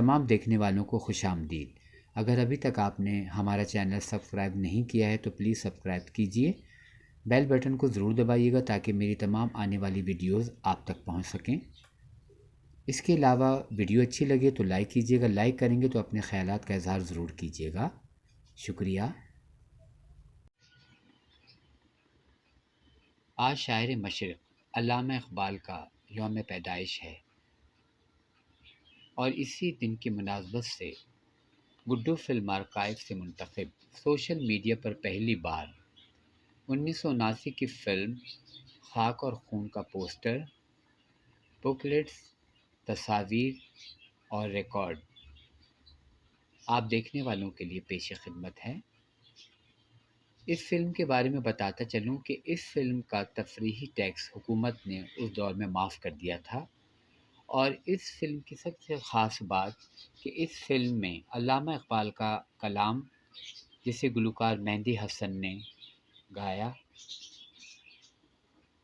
तमाम देखने वालों को खुशामदीद। अगर अभी तक आपने हमारा चैनल सब्सक्राइब नहीं किया है तो प्लीज़ सब्सक्राइब कीजिए। बेल बटन को ज़रूर दबाइएगा ताकि मेरी तमाम आने वाली वीडियोस आप तक पहुंच सकें। इसके अलावा वीडियो अच्छी लगे तो लाइक कीजिएगा। लाइक करेंगे तो अपने ख़यालात का इज़हार ज़रूर कीजिएगा। शुक्रिया। आज शायर मशरिक़ अल्लामा इक़बाल का यौम पैदाइश है और इसी दिन की मुनासबत से गुड्डू फिल्म आर्काइव से मुंतखब सोशल मीडिया पर पहली बार 1979 की फ़िल्म खाक और खून का पोस्टर, बुकलेट्स, तस्वीर और रिकॉर्ड आप देखने वालों के लिए पेश खिदमत है। इस फ़िल्म के बारे में बताता चलूँ कि इस फ़िल्म का तफरीही टैक्स हुकूमत ने उस दौर में माफ़ कर दिया था और इस फ़िल्म की सबसे ख़ास बात कि इस फ़िल्म में अल्लामा इक़बाल का कलाम, जिसे गुलकार मेहंदी हसन ने गाया,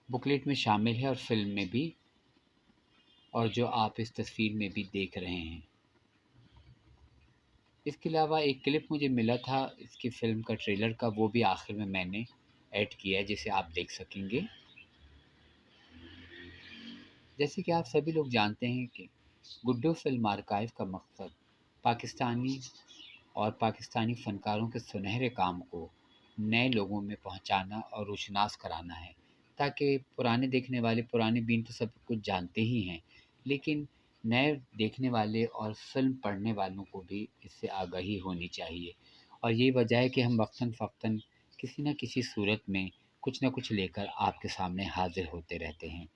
बुकलेट में शामिल है और फ़िल्म में भी, और जो आप इस तस्वीर में भी देख रहे हैं। इसके अलावा एक क्लिप मुझे मिला था इसकी फ़िल्म का ट्रेलर का, वो भी आखिर में मैंने ऐड किया है जिसे आप देख सकेंगे। जैसे कि आप सभी लोग जानते हैं कि गुड्डू फिल्म आर्काइव का मकसद पाकिस्तानी फ़नकारों के सुनहरे काम को नए लोगों में पहुंचाना और रोशनास कराना है, ताकि पुराने देखने वाले पुराने बीन तो सब कुछ जानते ही हैं, लेकिन नए देखने वाले और फ़िल्म पढ़ने वालों को भी इससे आगाही होनी चाहिए। और यही वजह है कि हम वक्तन फ़वक्तन किसी न किसी सूरत में कुछ न कुछ लेकर आपके सामने हाज़िर होते रहते हैं।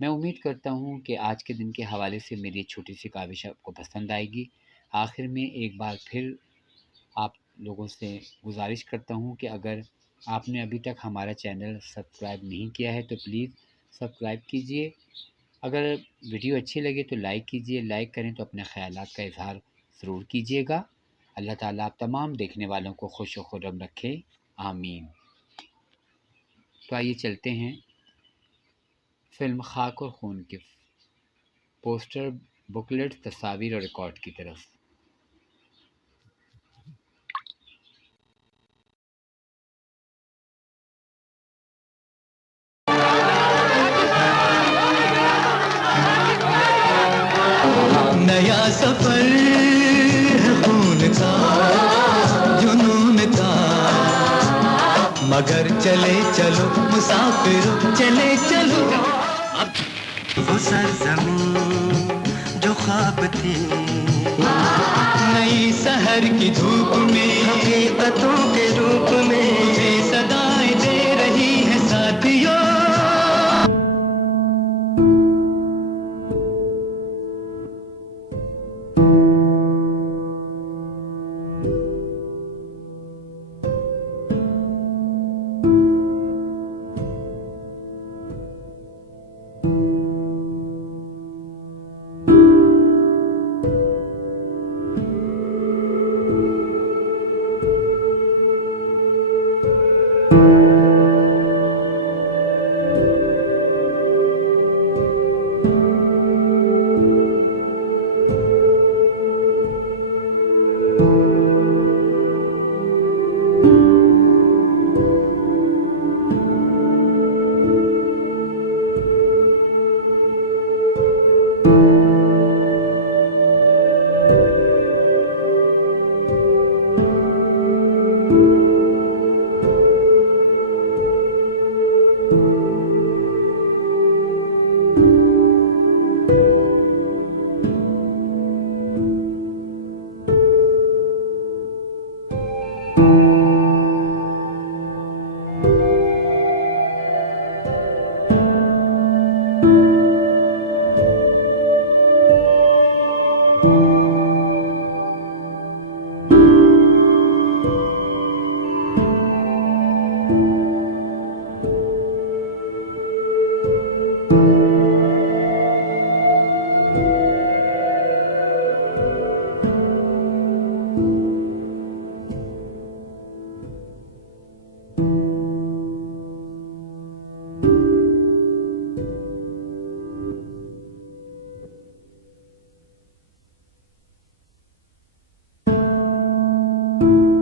मैं उम्मीद करता हूँ कि आज के दिन के हवाले से मेरी छोटी सी काविश आपको पसंद आएगी। आखिर में एक बार फिर आप लोगों से गुजारिश करता हूँ कि अगर आपने अभी तक हमारा चैनल सब्सक्राइब नहीं किया है तो प्लीज़ सब्सक्राइब कीजिए। अगर वीडियो अच्छी लगे तो लाइक कीजिए। लाइक करें तो अपने ख़यालात का इज़हार ज़रूर कीजिएगा। अल्लाह ताला आप तमाम देखने वालों को खुश व खुर्रम रखे, आमीन। तो आइए चलते हैं फ़िल्म खाक और खून के पोस्टर, बुकलेट, तस्वीर और रिकॉर्ड की तरफ। नया सफर है खून का, जुनून का, मगर चले चलो मुसाफिर चले चलो। वो सरज़मीं जो ख्वाब थी, नई शहर की धूप में हकीकतों के रूप में मुझे सदाएं दे रही है साथियों। you